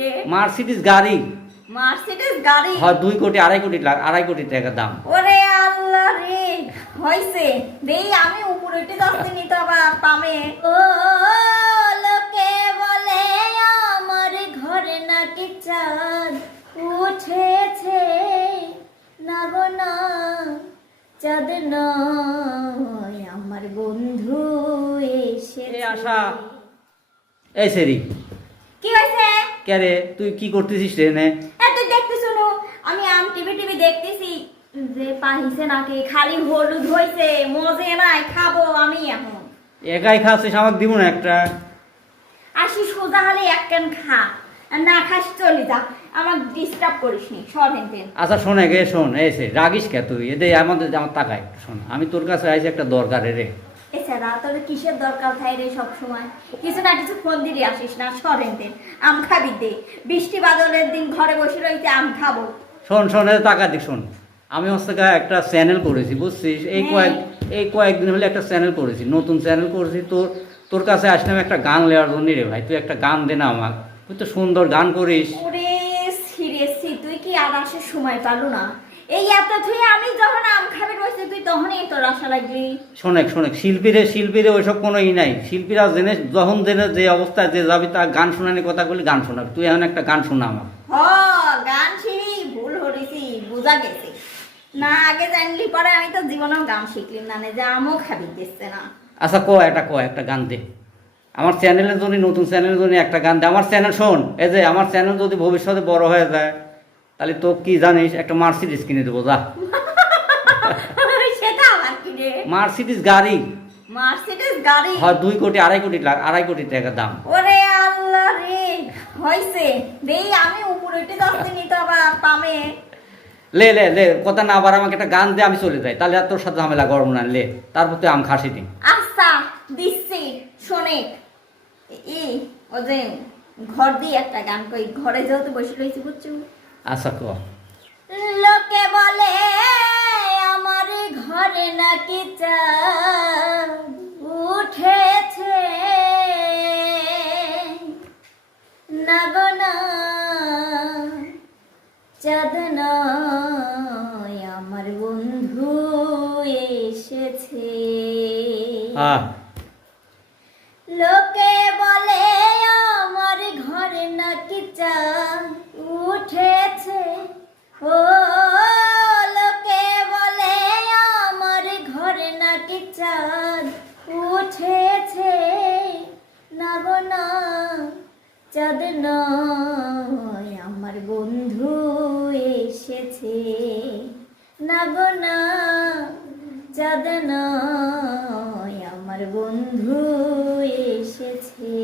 রে? মার্সিডিজ গাড়ি। মার্সিডিজ গাড়ি? হয় 2 কোটি 2.5 কোটি টাকা দাম। ওরে আল্লাহ রে, হইছে দেই আমি উপরে উঠে যাচ্ছি নি তো আবার পামে। ও লোকে বলে আমার ঘরে নাকি চাঁদ উঠেছে, না গো না, চাঁদ নয় আমার বন্ধু এসেছে। এই আশা, এই সেরি কি হইছে? কে রে, তুই কি করতেছিস রে? নে তুই দেখতেছ না আমি টিভি দেখতেছি যে পাহিছে নাকি খালি হলুদ হইছে, মজে নাই, খাবো আমি এখন। একাই খাচ্ছিস, আমাকে দিব না একটা? আসি সোজা হলে এক ক্যান খা, আর না খাস চলে যা, আমাকে ডিস্টার্ব করিস নি, সর হেনতেন। আচ্ছা শোনে গে, শোন, এসে রাগিস কে তুই? এদে আমার তাকায় একটু শোন, আমি তোর কাছে আইছি একটা দরকারে রে। এছাড়া তোর কিসের দরকার থাকে রে সব সময়? কিছু না কিছু ফোন দিলে আসিস না, সর হেনতেন। আম খাবি দে, বৃষ্টি বাদলের দিন ঘরে বসে রইতে আম খাবো। শোন শোন, এ টাকা দিক শোন, আমি হচ্ছে একটা চ্যানেল করেছি বুঝছিস, এই কয়েকদিন হলে একটা চ্যানেল করেছি, নতুন চ্যানেল করেছি। তোর কাছে আসলাম একটা গান লেওয়ার জন্য রে ভাই, তুই একটা গান দে না আমার, তুই তো সুন্দর গান করিস। ওরে সিরিয়াসলি তুই কি আর আসার সময় পালো না? এই এত তুই আমি যখন আম খাবে বসে তুই তখনই তোর আশা লাগলি। শোনেক শিল্পীরে ওইসব কোনো নাই, শিল্পীরা জেনে যখন জেনে যে অবস্থায় যে যাবি তার গান শোনানি কথা বলি, গান শোনাবি। তুই এখন একটা গান শোনা আমার। গান শিখি ভুল হরিছি, বোঝা গেছে না, আগে জানলি পরে আমি তো জীবনেও গান শিখলি না, যে আমও খাবি দিচ্ছে না। আচ্ছা একটা গান দে আমার চ্যানেলের জন্য, নতুন চ্যানেলের জন্য একটা গান দে। আমার চ্যানেল শোন, এই যে আমার চ্যানেল যদি ভবিষ্যতে বড় হয়ে যায় তাহলে তো কি জানিস, একটা মার্সিডিজ কিনে দেবো যা। সেটা আবার কি রে? মার্সিডিজ গাড়ি। মার্সিডিজ গাড়ি? হয় 2 কোটি 2.5 কোটি টাকা দাম। ওরে আল্লাহ রে, হইছে দেই আমি উপরে উঠে যাচ্ছি নি তো আবার পামে। লে লে লে, কথা না আবার, আমাকে একটা গান দে, আমি চলে যাই, তাহলে আর তোর সাথে ঝামেলা গরম না। লে, তারপর তুই আম খাসি দিন। আচ্ছা দিচ্ছি, শোনে এই ও যে ঘর দিয়ে একটা গান কই, ঘরে যেহেতু বসে রয়েছি বুঝছো। আচ্ছা ক। লোকে বলে আমার ঘরে নাকি চাঁদ উঠেছে, না গো না, চাঁদ নয় আমার বন্ধু এসেছে। লোকে বলে আমার ঘরে নাকি চাঁদ উঠেছে, ও লোকে বলে আমার ঘরে নাকি চাঁদ উঠেছে, না গো না, চাঁদ নয় আমার বন্ধু এসেছে, না গো না, চাঁদ নয় আমার বন্ধু এসেছে।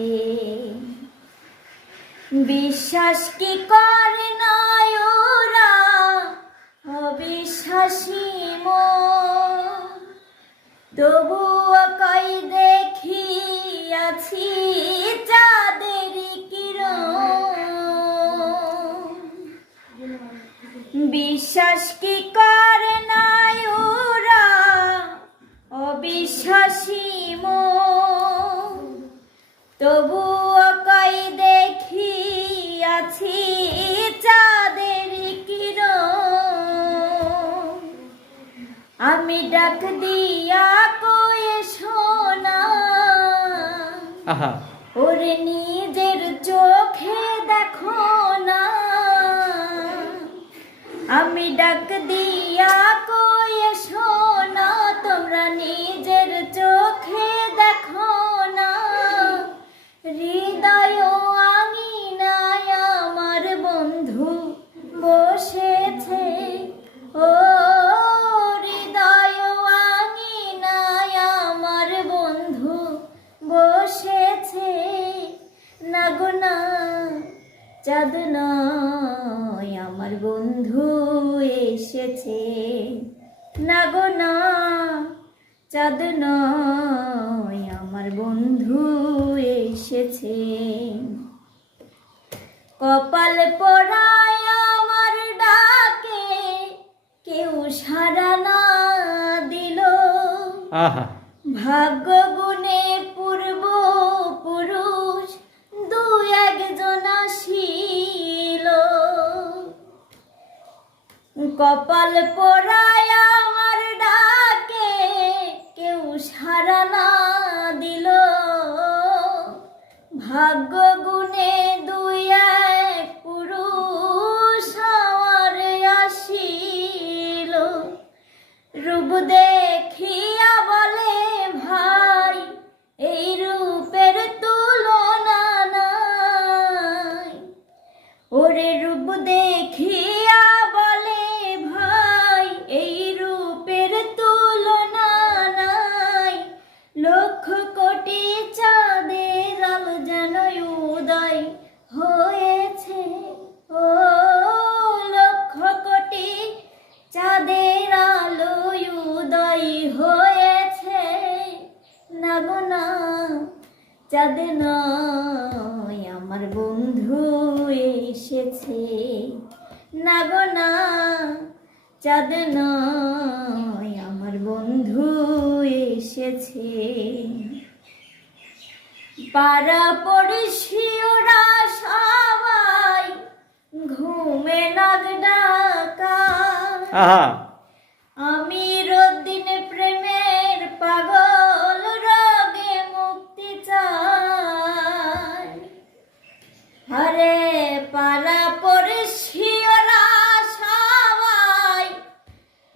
বিশ্বাস কি করে না ওরা, অবিশ্বাসী মন, তবুও কই দেখি আছি চাঁদের কিরণ। বিশ্বাস কি করে না ওরা, অবিশ্বাসী মন, তবুও কই দেখি আছি চাঁদের কিরণ। আমি ডাক দিয়া কয়ে শোনা, ওরে নিজের চোখে দেখো না। আমি ডাক দিয়া কয়ে শোনা, তোমরা নিজের চোখে দেখো না। হৃদয় আঙিনায় আমার বন্ধু বসেছে, ও হৃদয় আঙিনায় আমার বন্ধু বসেছে, না গো না, চাঁদ নয় আমার বন্ধু এসেছে, না গো না, চাঁদ নয় আমার বন্ধু এসেছে। কপাল পোড়ায় আমার ডাকে কেউ সাড়া না দিল, ভাগ্য গুণে পূর্ব পুরুষ দু একজন আসিল। কপাল পোড়ায় আমার ডাকে কেউ সাড়া না দিল, ভাগ্য গুণে দুই এক পুরুষ আমার আসিল, রূপ দেখিয়া বলে ভাই এই রূপের তুলনা নাই, ওরে রূপ দেখিয়া বলে ভাই এই রূপের তুলনা নাই, লক্ষ কোটি চাঁদের আলো যেন উদয় হয়েছে, ও লক্ষ কোটি চাঁদের আলো উদয় হয়েছে, না গো না চাঁদ নয় আমার বন্ধু এসেছে, না গো না চাঁদ নয় আমার বন্ধু এসেছে। পাড়া পড়শি ওরা সবাই ঘুমে নাক ডাকা, আহা আমি রোদিন প্রেমের পাগল রোগে মুক্তি চাই, আরে পাড়া পড়শি ওরা সবাই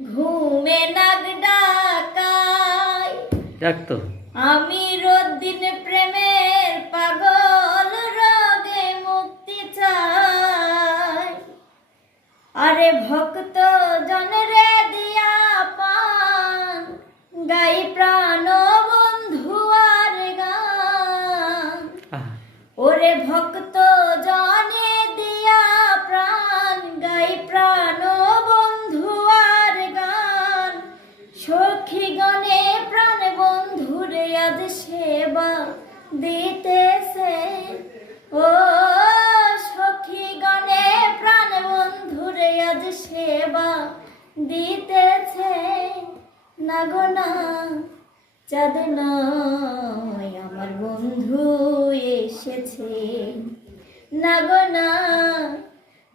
ঘুমে নাক ডাকায়, দেখ তো আমি রোদিন প্রেমের পাগল রোগে মুক্তি চাই, আরে ভক্ত জনরে দিয়া পান গাই প্রাণ বন্ধু আর গান, আহা, ওরে ভক্ত জনে দিয়া প্রাণ গাই প্রাণ বন্ধু আর গান, সখী গণে প্রাণ বন্ধুরে আজ সেবা দিতেছে, ও সখী গণে প্রাণ বন্ধুরে আজ সেবা দিতেছে, না গো না চাঁদ নয় আমার বন্ধু এসেছে, না গো না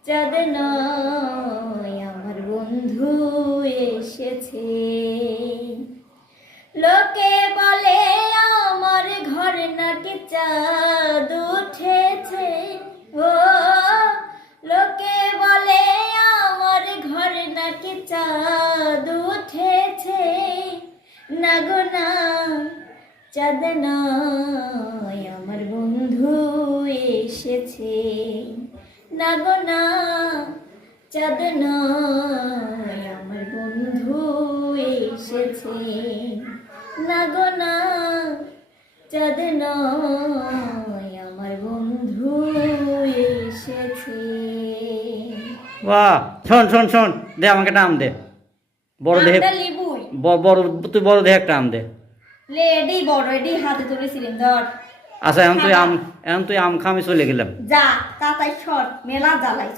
চাঁদ নয় আমার বন্ধু এসেছে। লোকে বলে আমার ঘর নাকি চাঁদ উঠেছে, ও লোকে বলে আমার ঘর নাকি চাঁদ উঠেছে, না গো না চাঁদ নয় আমার বন্ধু এসেছে, না গো না চাঁদ নয় আমার বন্ধু এসেছে, না গো না চাঁদ নয় আমার বন্ধু এসেছে। বাহ শোন শোন শোন দে আমাকে একটা আম দে, বড় দেহে নামটা লিবুই বড় তুই বড় দেহে একটা আম দে। লে এডি বড় এডি হাতে তুলেছিলেন ধর। আচ্ছা এখন তুই আম খামি চলে গেলাম। যা তাড়াতাড়ি সর মেলা জ্বালাইছ।